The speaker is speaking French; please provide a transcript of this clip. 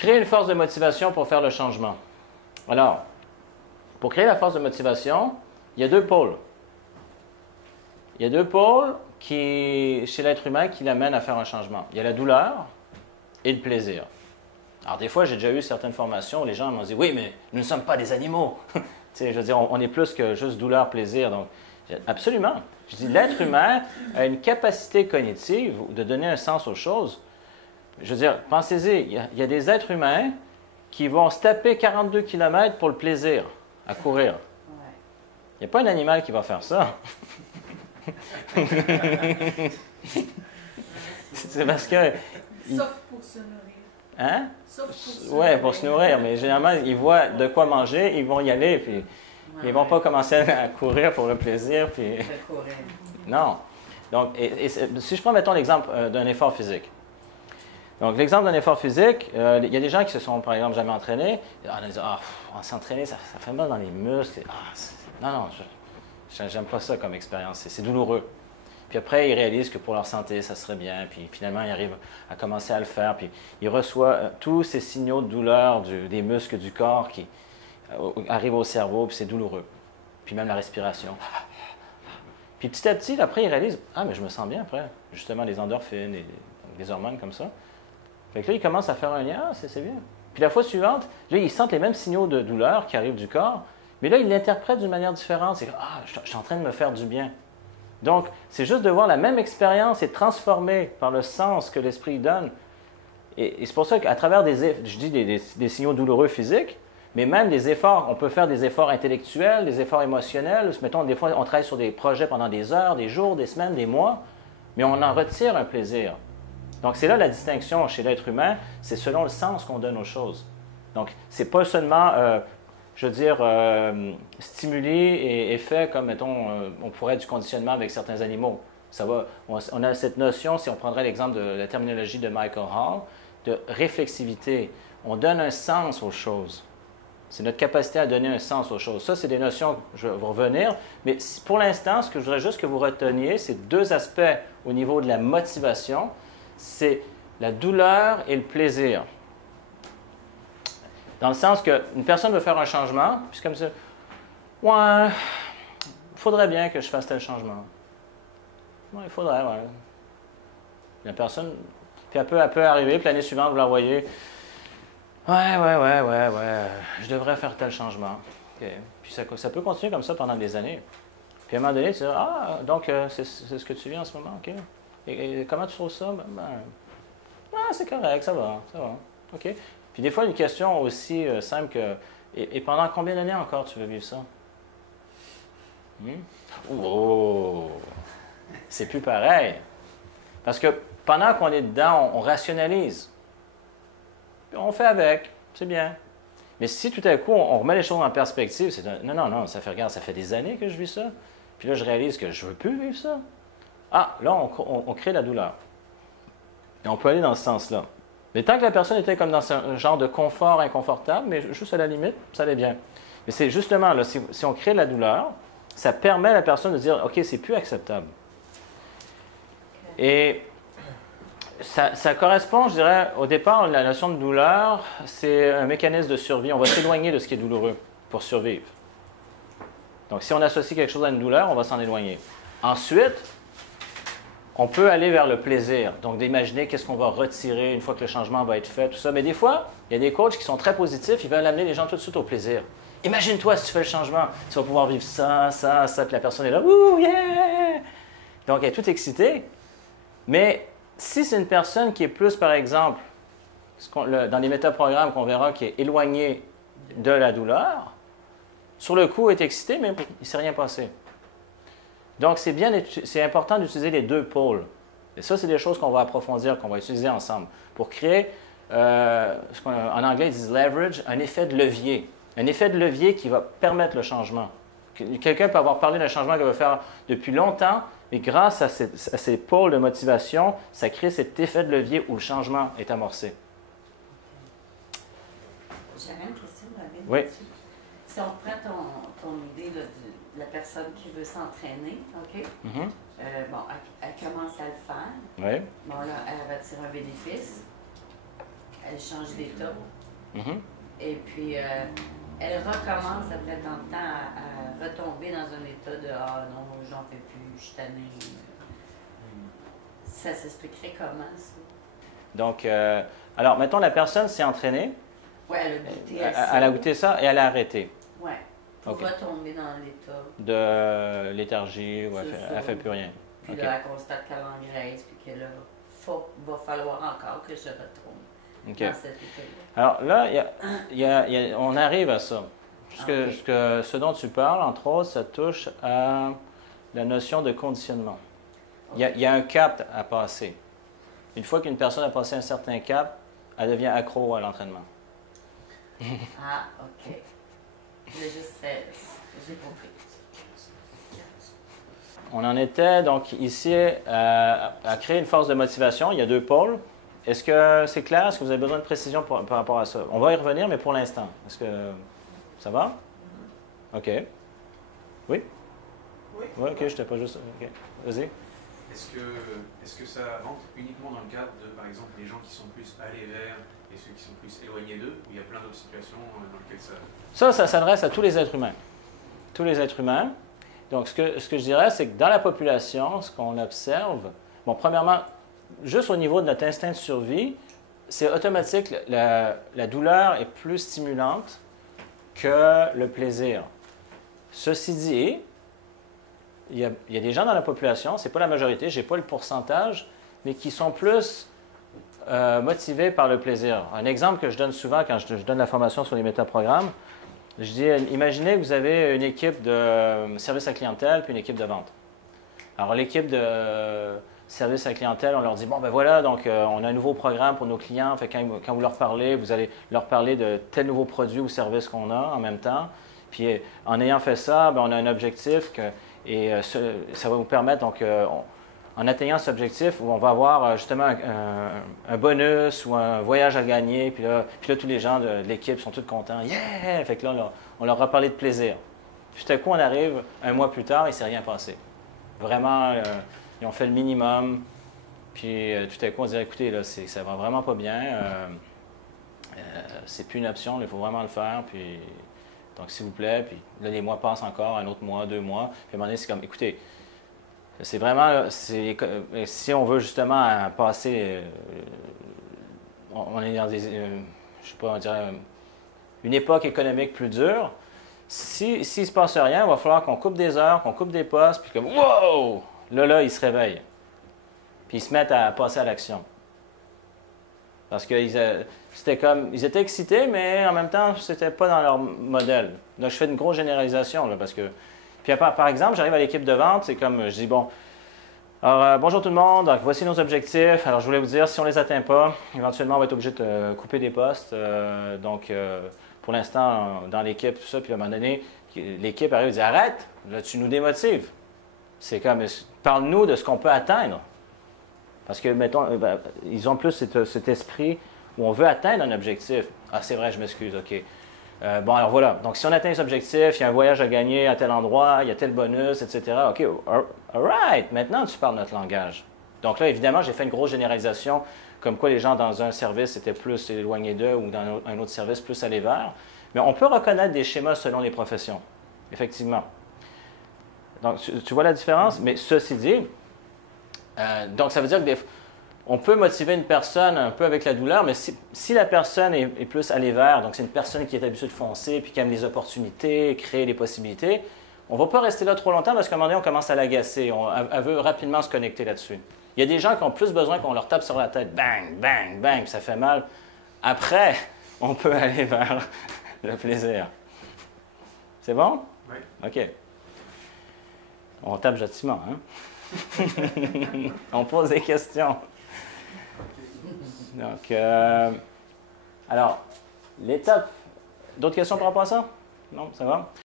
Créer une force de motivation pour faire le changement. Alors, pour créer la force de motivation, il y a deux pôles. Il y a deux pôles chez l'être humain qui l'amènent à faire un changement. Il y a la douleur et le plaisir. Alors, des fois, j'ai déjà eu certaines formations où les gens m'ont dit « Oui, mais nous ne sommes pas des animaux. » Tu sais, je veux dire, on est plus que juste douleur, plaisir. Donc, absolument. Je dis, l'être humain a une capacité cognitive de donner un sens aux choses. Je veux dire, pensez-y, il y a des êtres humains qui vont se taper 42 km pour le plaisir, à courir. Il n'y a pas un animal qui va faire ça. C'est parce que... Sauf pour se nourrir. Hein? Sauf pour se Oui, pour se nourrir, mais généralement, ils voient de quoi manger, ils vont y aller, puis ils ne vont pas commencer à courir pour le plaisir. Puis... Non. Donc, si je prends, mettons, l'exemple d'un effort physique. Donc, l'exemple d'un effort physique, il y a des gens qui se sont, par exemple, jamais entraînés. On dit, s'entraîner, ça fait mal dans les muscles. Non, j'aime pas ça comme expérience. C'est douloureux. Puis après, ils réalisent que pour leur santé, ça serait bien. Puis finalement, ils arrivent à commencer à le faire. Puis ils reçoivent tous ces signaux de douleur des muscles du corps qui arrivent au cerveau, puis c'est douloureux. Puis même la respiration. Puis petit à petit, après, ils réalisent, mais je me sens bien après. Justement, les endorphines, des hormones comme ça. Fait que là, ils commencent à faire un lien, c'est bien. Puis la fois suivante, là, ils sentent les mêmes signaux de douleur qui arrivent du corps, mais là, ils l'interprètent d'une manière différente. C'est je suis en train de me faire du bien. Donc, c'est juste de voir la même expérience être transformée par le sens que l'esprit donne. Et c'est pour ça qu'à travers des signaux douloureux physiques, mais même des efforts, on peut faire des efforts intellectuels, des efforts émotionnels. Mettons, des fois, on travaille sur des projets pendant des heures, des jours, des semaines, des mois, mais on en retire un plaisir. Donc, c'est là la distinction chez l'être humain, c'est selon le sens qu'on donne aux choses. Donc, c'est pas seulement, je veux dire, stimulé et fait comme, mettons, on pourrait du conditionnement avec certains animaux. Ça va, on a cette notion, si on prendrait l'exemple de la terminologie de Michael Hall, de réflexivité. On donne un sens aux choses. C'est notre capacité à donner un sens aux choses. Ça, c'est des notions, je vais revenir, mais pour l'instant, ce que je voudrais juste que vous reteniez, c'est deux aspects au niveau de la motivation. C'est la douleur et le plaisir. Dans le sens qu'une personne veut faire un changement, puis c'est comme ça, ouais, il faudrait bien que je fasse tel changement. Ouais, il faudrait, ouais. La personne, puis elle peut arriver, puis l'année suivante, vous la voyez, ouais, je devrais faire tel changement. Okay. Puis ça peut continuer comme ça pendant des années. Puis à un moment donné, tu dis, donc c'est ce que tu vis en ce moment, OK. Et comment tu trouves ça? C'est correct, ça va. OK. Puis des fois, une question aussi simple que, et pendant combien d'années encore tu veux vivre ça? Oh! C'est plus pareil. Parce que pendant qu'on est dedans, on rationalise. Puis on fait avec. C'est bien. Mais si tout à coup, on remet les choses en perspective, c'est non, ça fait des années que je vis ça. Puis là, je réalise que je ne veux plus vivre ça. Là, on crée la douleur. Et on peut aller dans ce sens-là. Mais tant que la personne était comme dans un genre de confort inconfortable, mais juste à la limite, ça allait bien. Mais c'est justement, là, si on crée la douleur, ça permet à la personne de dire, OK, c'est plus acceptable. Et ça correspond, je dirais, au départ, la notion de douleur, c'est un mécanisme de survie. On va s'éloigner de ce qui est douloureux pour survivre. Donc, si on associe quelque chose à une douleur, on va s'en éloigner. Ensuite, on peut aller vers le plaisir. Donc, d'imaginer qu'est-ce qu'on va retirer une fois que le changement va être fait, tout ça. Mais des fois, il y a des coachs qui sont très positifs, ils veulent amener les gens tout de suite au plaisir. Imagine-toi si tu fais le changement, tu vas pouvoir vivre ça, puis la personne est là, ouh, yeah! Donc, elle est toute excitée. Mais si c'est une personne qui est plus, par exemple, dans les métaprogrammes qu'on verra, qui est éloignée de la douleur, sur le coup, elle est excitée, mais il ne s'est rien passé. Donc, c'est important d'utiliser les deux pôles. Et ça, c'est des choses qu'on va approfondir, qu'on va utiliser ensemble pour créer, ce qu'en anglais, ils disent leverage, un effet de levier. Un effet de levier qui va permettre le changement. Quelqu'un peut avoir parlé d'un changement qu'il veut faire depuis longtemps, mais grâce à ces pôles de motivation, ça crée cet effet de levier où le changement est amorcé. J'avais une question, David. Oui. Si on prend ton idée là, de la personne qui veut s'entraîner, OK? Elle commence à le faire. Oui. Bon, là, elle va tirer un bénéfice. elle change d'état. Mhm. Et puis, elle recommence après tant de temps à retomber dans un état de ah non, j'en fais plus, je suis tannée. Ça s'expliquerait comment, ça? Donc, alors, mettons, la personne s'est entraînée. Oui, elle a goûté Elle a goûté ça et elle a arrêté. Oui, pour OK. retomber dans l'état. De léthargie, ou C'est elle ça. fait plus rien. Puis OK. là, elle constate qu'elle engraisse, puis que là, va falloir encore que je retombe OK. dans cet état-là. Alors là, on arrive à ça. Ce dont tu parles, entre autres, ça touche à la notion de conditionnement. Il y a un cap à passer. Une fois qu'une personne a passé un certain cap, elle devient accro à l'entraînement. Ah, OK. J'ai juste j'ai compris. On en était donc ici à créer une force de motivation. Il y a deux pôles. Est-ce que c'est clair? Est-ce que vous avez besoin de précision par rapport à ça? On va y revenir, mais pour l'instant. Est-ce que ça va? OK. Oui? Oui. Oui, OK, je n'étais pas juste... OK. Vas-y. Est-ce que ça rentre uniquement dans le cadre de, par exemple, les gens qui sont plus allés vers et ceux qui sont plus éloignés d'eux, ou il y a plein d'autres situations dans lesquelles ça... Ça s'adresse à tous les êtres humains. Tous les êtres humains. Donc, ce que je dirais, c'est que dans la population, ce qu'on observe, bon, premièrement, juste au niveau de notre instinct de survie, c'est automatique, la douleur est plus stimulante que le plaisir. Ceci dit, il y a des gens dans la population, ce n'est pas la majorité, je n'ai pas le pourcentage, mais qui sont plus motivés par le plaisir. Un exemple que je donne souvent quand je donne la formation sur les métaprogrammes, je dis, imaginez que vous avez une équipe de service à clientèle puis une équipe de vente. Alors, l'équipe de service à clientèle, on leur dit, bon, ben voilà, donc on a un nouveau programme pour nos clients. Fait quand vous leur parlez, vous allez leur parler de tel nouveau produit ou service qu'on a en même temps. Puis, en ayant fait ça, ben, on a un objectif et ça va vous permettre, donc, en atteignant cet objectif, où on va avoir justement un bonus ou un voyage à gagner. Puis là tous les gens de l'équipe sont tous contents. Yeah! Fait que là, on leur a parlé de plaisir. Puis tout à coup, on arrive un mois plus tard, il ne s'est rien passé. Vraiment, ils ont fait le minimum. Puis tout à coup, on dit, écoutez, là, ça va vraiment pas bien. C'est plus une option, il faut vraiment le faire. Puis, donc, s'il vous plaît. Puis là, les mois passent encore, un autre mois, 2 mois. Puis à un moment donné, c'est comme, écoutez, c'est vraiment, si on veut justement passer, on est dans des, je sais pas, on dirait une époque économique plus dure. S'il ne se passe rien, il va falloir qu'on coupe des heures, qu'on coupe des postes, puis comme, wow! Là, ils se réveillent. Puis ils se mettent à passer à l'action. Parce que c'était comme, ils étaient excités, mais en même temps, c'était pas dans leur modèle. Là, je fais une grosse généralisation, là, parce que... Puis par exemple, j'arrive à l'équipe de vente, c'est comme, je dis, bon, alors bonjour tout le monde, donc voici nos objectifs. Alors je voulais vous dire, si on ne les atteint pas, éventuellement on va être obligé de couper des postes. Donc pour l'instant, dans l'équipe, tout ça, puis à un moment donné, l'équipe arrive et dit, arrête, là tu nous démotives. C'est comme, parle-nous de ce qu'on peut atteindre. Parce que, mettons, ils ont plus cet esprit où on veut atteindre un objectif. Ah, c'est vrai, je m'excuse, OK. Bon, alors voilà. Donc, si on atteint cet objectif, il y a un voyage à gagner à tel endroit, il y a tel bonus, etc. OK, all right. Maintenant, tu parles notre langage. Donc là, évidemment, j'ai fait une grosse généralisation, comme quoi les gens dans un service étaient plus éloignés d'eux ou dans un autre service plus allés vers. Mais on peut reconnaître des schémas selon les professions, effectivement. Donc, tu vois la différence? Mais ceci dit, donc ça veut dire que on peut motiver une personne un peu avec la douleur, mais si la personne est plus allée vers, donc c'est une personne qui est habituée de foncer, puis qui aime les opportunités, créer les possibilités, on ne va pas rester là trop longtemps parce qu'à un moment donné, on commence à l'agacer. Elle veut rapidement se connecter là-dessus. Il y a des gens qui ont plus besoin qu'on leur tape sur la tête, bang, bang, bang, puis ça fait mal. Après, on peut aller vers le plaisir. C'est bon? Oui. OK. On tape gentiment, hein? On pose des questions. Donc, alors, l'étape... D'autres questions par rapport à ça? Non, ça va?